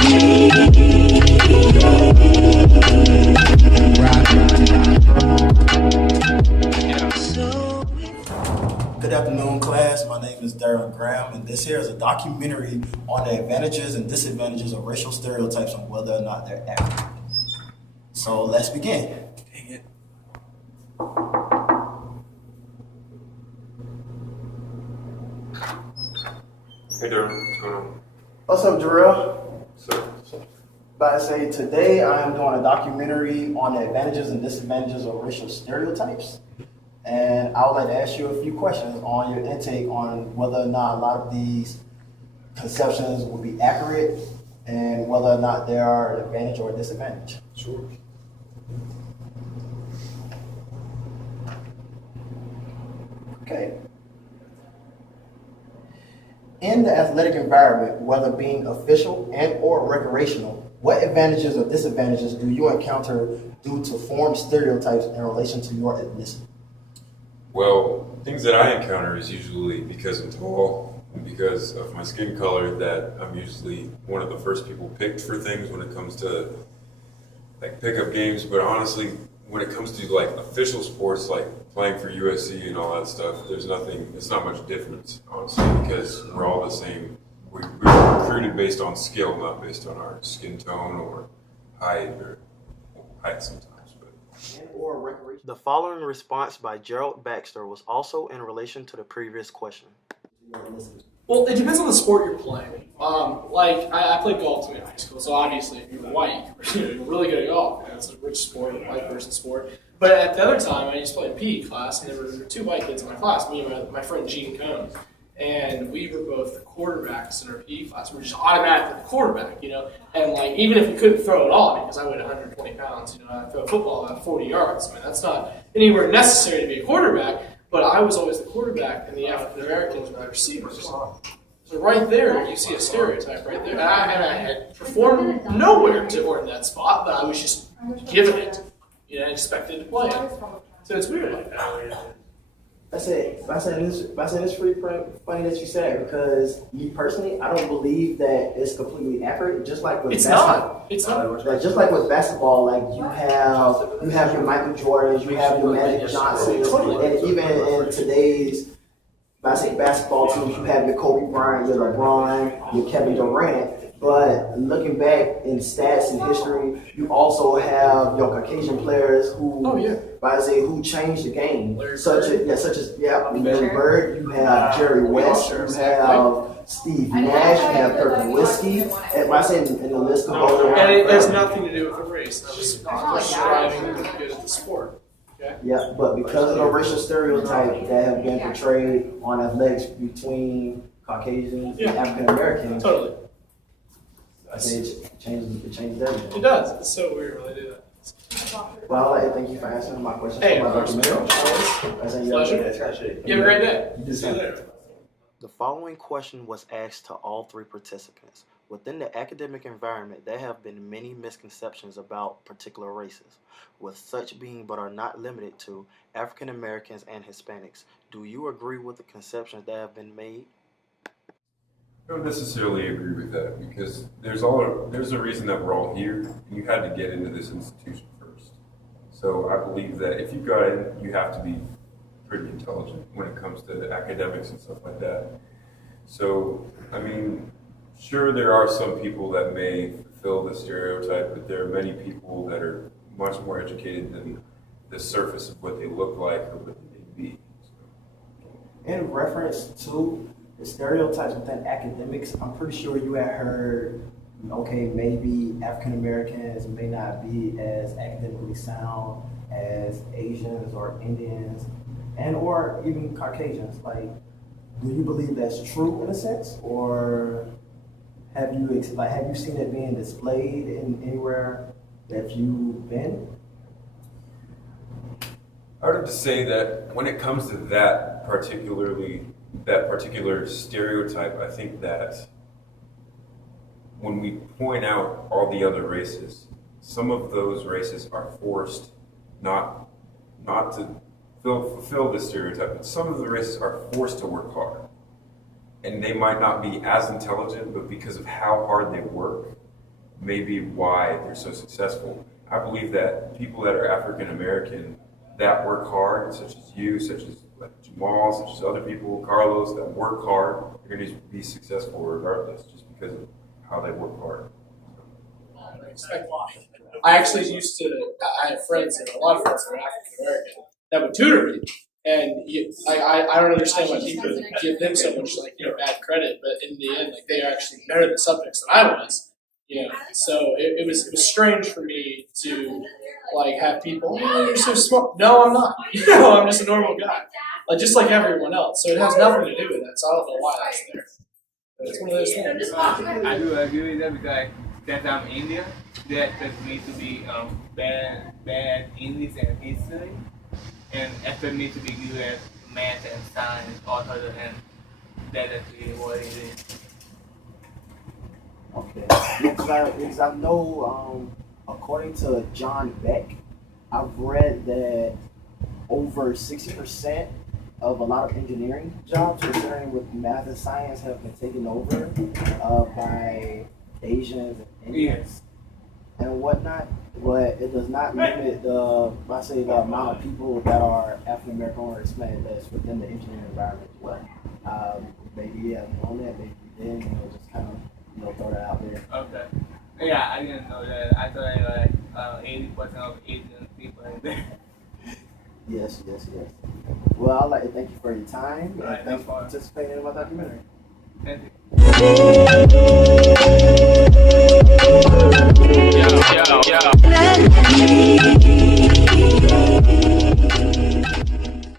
Good afternoon, class. My name is Darren Graham, and this here is a documentary on the advantages and disadvantages of racial stereotypes and whether or not they're accurate. So let's begin. Dang it. Hey Darren, what's going on? What's up, Jarrell? So, About to say today I am doing a documentary on the advantages and disadvantages of racial stereotypes. And I would like to ask you a few questions on your intake on whether or not a lot of these conceptions will be accurate and whether or not they are an advantage or a disadvantage. sure. Okay. In the athletic environment, whether being official and or recreational, what advantages or disadvantages do you encounter due to formed stereotypes in relation to your ethnicity? Well, things that I encounter is usually because I'm tall and because of my skin color that I'm usually one of the first people picked for things when it comes to like pickup games. But honestly, when it comes to like official sports, like playing for USC and all that stuff, there's nothing, it's not much difference, honestly, because we're all the same. We're recruited based on skill, not based on our skin tone or height sometimes. The following response by Gerald Baxter was also in relation to the previous question. Well, it depends on the sport you're playing. I played golf too in high school, so obviously if you're white, you're really good at golf. It's a rich sport, a white person sport. But at the other time, I used to play in PE class, and there were two white kids in my class, me and my friend Gene Cohn. And we were both quarterbacks in our PE class. We were just automatically the quarterback, And like, even if we couldn't throw at all, because I weighed 120 pounds, I throw a football about 40 yards. I mean, that's not anywhere necessary to be a quarterback. But I was always the quarterback, and the African Americans were the receivers. So right there, you see a stereotype right there. And I had performed nowhere to earn that spot, but I was just given it, expected to play it. So it's weird like that. I say this pretty funny that you said it, because me personally, I don't believe that it's completely accurate. Just like with basketball, It's not. Like, just like with basketball, like you have your Michael Jordans, you have your Magic Johnsons, and even in today's basketball teams, you have your Kobe Bryant, your LeBron, your Kevin Durant. But looking back in stats and history, you also have your Caucasian players who, who changed the game, such as Larry Bird. You have Jerry West. You have Steve Nash. You have Kirk Nowitzki. And I say in the list of all, and it has nothing to do with the race. It's just striving to be good at the sport. Okay? Yeah, but because of the racial stereotype that have been portrayed on athletics between Caucasians and African Americans, Totally. I say it changes everything. It does. It's so weird when they do that. Well, I'd like to thank you for answering my questions. Hey, for my documentary. Pleasure. You have a great day. See you later. The following question was asked to all three participants. Within the academic environment, there have been many misconceptions about particular races, with such being but are not limited to African Americans and Hispanics. Do you agree with the conceptions that have been made? I don't necessarily agree with that because there's a reason that we're all here, and you had to get into this institution first. So I believe that if you got in, you have to be pretty intelligent when it comes to academics and stuff like that. So, I mean, sure, there are some people that may fulfill the stereotype, but there are many people that are much more educated than the surface of what they look like or what they may be. So. In reference to the stereotypes within academics, I'm pretty sure you had heard, okay, maybe African Americans may not be as academically sound as Asians or Indians and or even Caucasians. Like, do you believe that's true in a sense, or have you seen it being displayed in anywhere that you've been? I would have to say that when it comes to that particular stereotype, I think that when we point out all the other races, some of those races are forced not to fulfill this stereotype, but some of the races are forced to work hard. And they might not be as intelligent, but because of how hard they work, maybe why they're so successful. I believe that people that are African American that work hard, such as you, such as like Jamal, such as other people, Carlos, that work hard, they're going to be successful regardless, just because of how they work hard. I actually used to. I have friends, and a lot of friends that are African American that would tutor me, and I don't understand why people give them so much bad credit. But in the end, like they are actually better at the subjects than I was. So it was strange for me to have people. Oh, you're so smart. No, I'm not. I'm just a normal guy, just like everyone else. So it has nothing to do with that. So I don't know why that's there. But it's one of those things. I do agree with that because that I'm Indian, that expect me to be bad English and history, and expect me to be good at math and science, author, and that's actually what it is. Okay. Because I know, according to John Beck, I've read that over 60% of a lot of engineering jobs, concerning with math and science, have been taken over by Asians and Indians and whatnot. But it does not limit the amount of people that are African American or Hispanic that's within the engineering environment. But maybe you have known that, maybe you didn't. Just kind of throw that out there. Okay. Yeah, I didn't know that. I thought 80% of Asian people in there. Yes. Well, I'd like to thank you for your time and Right, thanks for participating in my documentary. Thank you. Yo.